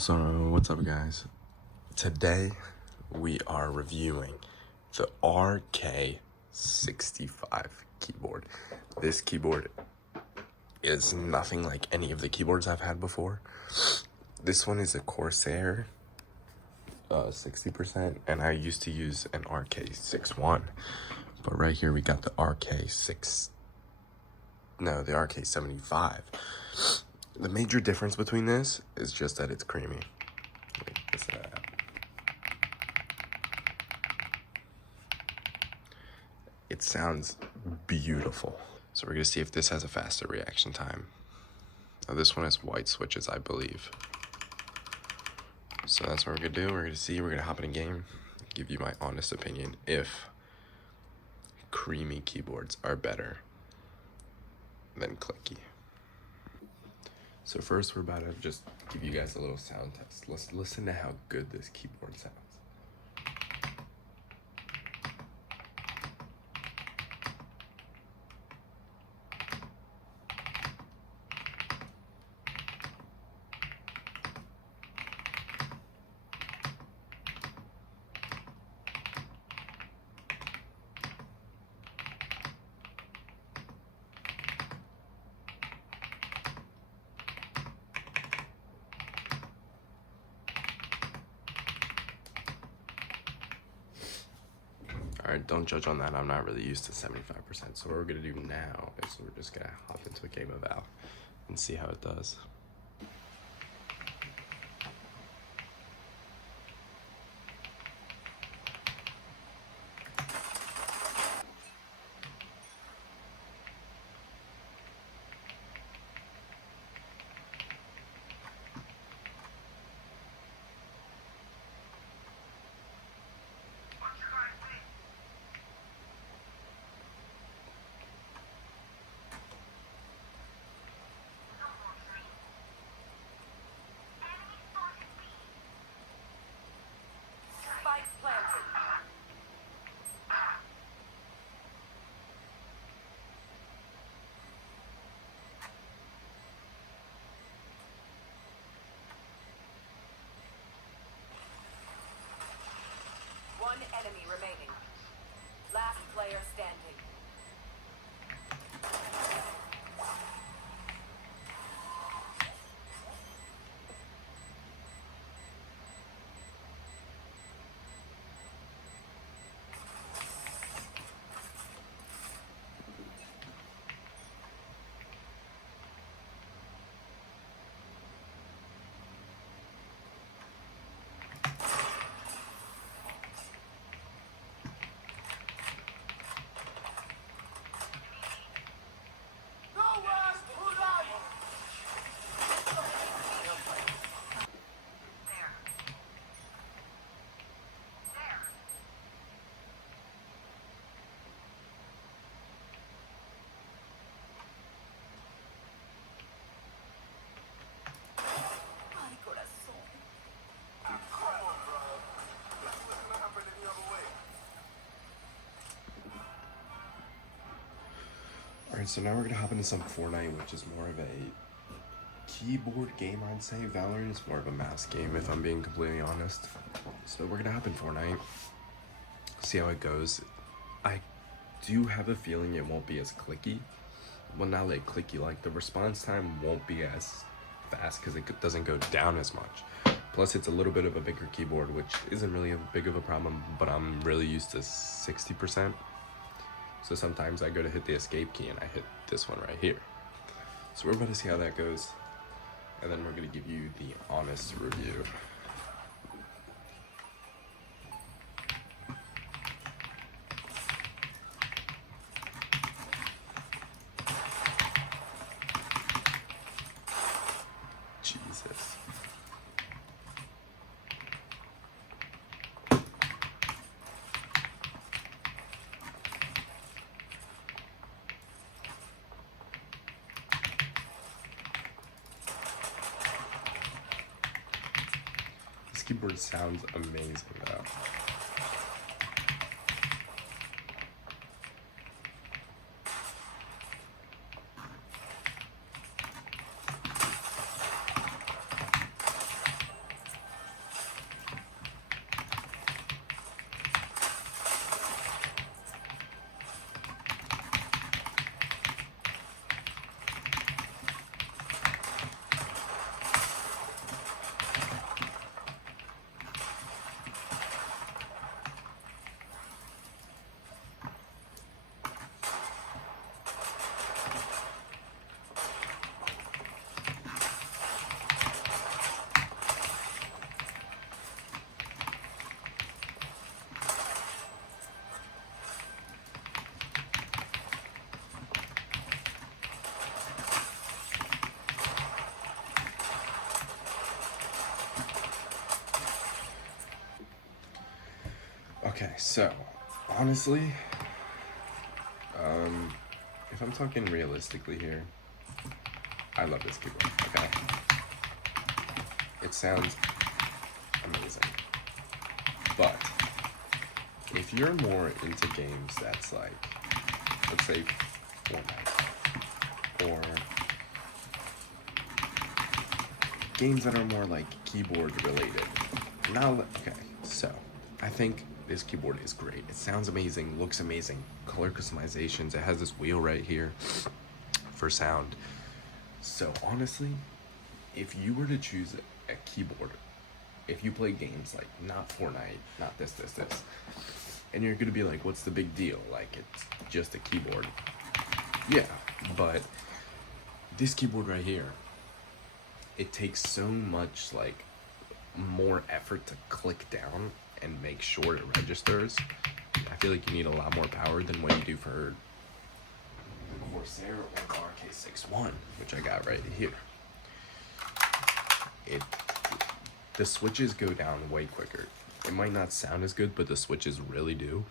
So, what's up, guys? Today we are reviewing the RK65 keyboard. This keyboard is nothing like any of the keyboards I've had before. This one is a Corsair 60%, and I used to use an RK61. But right here we got the the RK75. The major difference between this is just that it's creamy. Listen to that. It sounds beautiful. So we're gonna see if this has a faster reaction time. Now this one has white switches, I believe. So that's what we're gonna do. We're gonna hop in a game, give you my honest opinion if creamy keyboards are better than clicky. So first we're about to just give you guys a little sound test. Let's listen to how good this keyboard sounds. Alright, don't judge on that. I'm not really used to 75%. So what we're gonna do now is we're just gonna hop into a game of Val and see how it does. One enemy remaining. Last player standing. Alright, so now we're gonna hop into some Fortnite, which is more of a keyboard game, I'd say. Valorant is more of a mouse game, if I'm being completely honest. So we're gonna hop in Fortnite, see how it goes. I do have a feeling it won't be as clicky. Well, not like clicky, like the response time won't be as fast because it doesn't go down as much. Plus, it's a little bit of a bigger keyboard, which isn't really a big of a problem, but I'm really used to 60%. So sometimes I go to hit the escape key and I hit this one right here. So we're about to see how that goes. And then we're gonna give you the honest review. Jesus. This keyboard sounds amazing though. Okay, so honestly, if I'm talking realistically here, I love this keyboard. Okay, it sounds amazing, but if you're more into games that's like, let's say Fortnite, or games that are more like keyboard related, okay, so I think this keyboard is great. It sounds amazing, looks amazing, color customizations. It has this wheel right here for sound. So honestly, if you were to choose a keyboard, if you play games like not Fortnite, not this, and you're gonna be like, what's the big deal? Like, it's just a keyboard. Yeah, but this keyboard right here, it takes so much like more effort to click down and make sure it registers. I feel like you need a lot more power than what you do for the Corsair or the RK61, which I got right here. The switches go down way quicker. It might not sound as good, but the switches really do.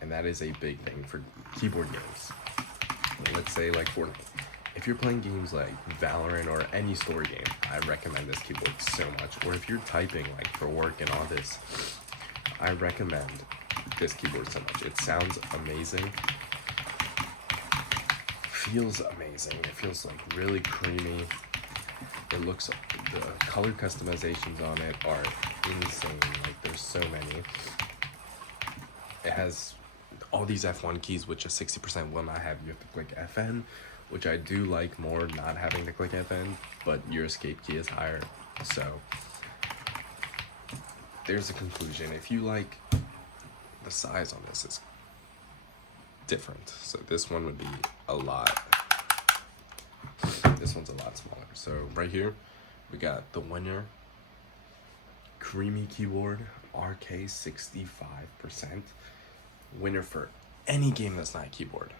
And that is a big thing for keyboard games. Let's say like Fortnite. If you're playing games like Valorant or any story game, I recommend this keyboard so much. Or if you're typing like for work and all this, I recommend this keyboard so much. It sounds amazing. Feels amazing. It feels like really creamy. It looks, the color customizations on it are insane. Like, there's so many. It has all these F1 keys, which a 60% will not have. You have to click FN, which I do like more not having to click FN, but your escape key is higher. So there's a conclusion. If you like, the size on this is different. So this one would be a lot. This one's a lot smaller. So right here, we got the winner, creamy keyboard, RK 65%. Winner for any game that's not keyboard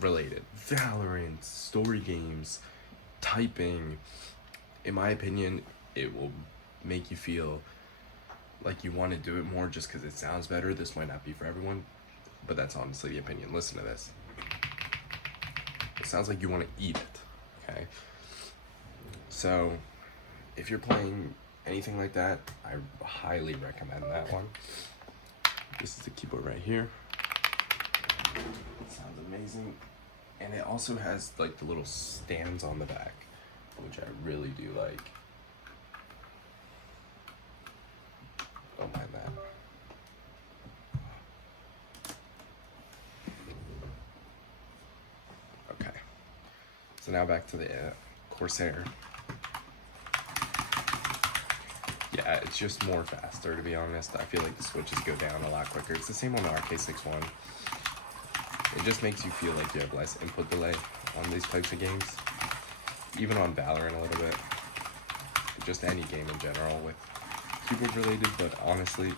related. Valorant, story games, typing. In my opinion, it will make you feel like you want to do it more just because it sounds better. This might not be for everyone, but that's honestly the opinion. Listen to this. It sounds like you want to eat it, okay? So, if you're playing anything like that, I highly recommend that one. This is the keyboard right here. It sounds amazing. And it also has like the little stands on the back, which I really do like. Don't mind that. Okay. So now back to the Corsair. Yeah, it's just more faster, to be honest. I feel like the switches go down a lot quicker. It's the same on the RK61. It just makes you feel like you have less input delay on these types of games. Even on Valorant a little bit. Just any game in general with keyboard related, but honestly,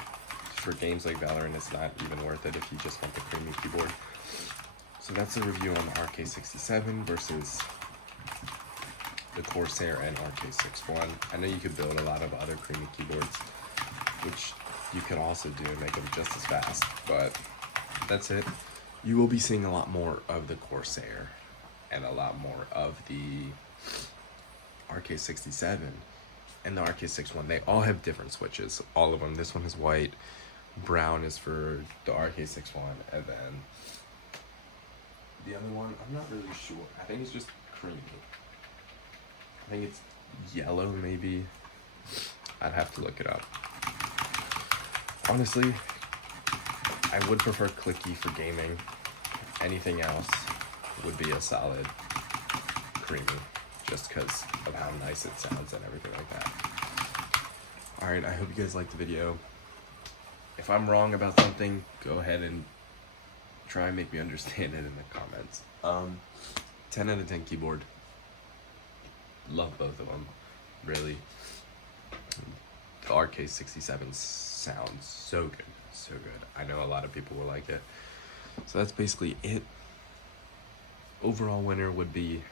for games like Valorant, it's not even worth it if you just want the creamy keyboard. So that's a review on the RK67 versus the Corsair and RK61. I know you could build a lot of other creamy keyboards, which you could also do and make them just as fast, but that's it. You will be seeing a lot more of the Corsair and a lot more of the RK67 and the RK61. They all have different switches, all of them. This one is white, brown is for the RK61, and then the other one, I'm not really sure. I think it's just creamy. I think it's yellow, maybe. I'd have to look it up. Honestly, I would prefer CLICKY for gaming. Anything else would be a solid creamy, just because of how nice it sounds and everything like that. Alright, I hope you guys liked the video. If I'm wrong about something, go ahead and try and make me understand it in the comments. 10 out of 10 keyboard. Love both of them, really. The RK67 sounds so good, so good. I know a lot of people will like it. So that's basically it. Overall winner would be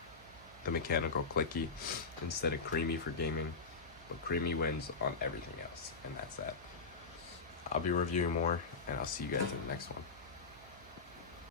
the mechanical CLICKY instead of creamy for gaming, but creamy wins on everything else, and that's that. I'll be reviewing more and I'll see you guys in the next one.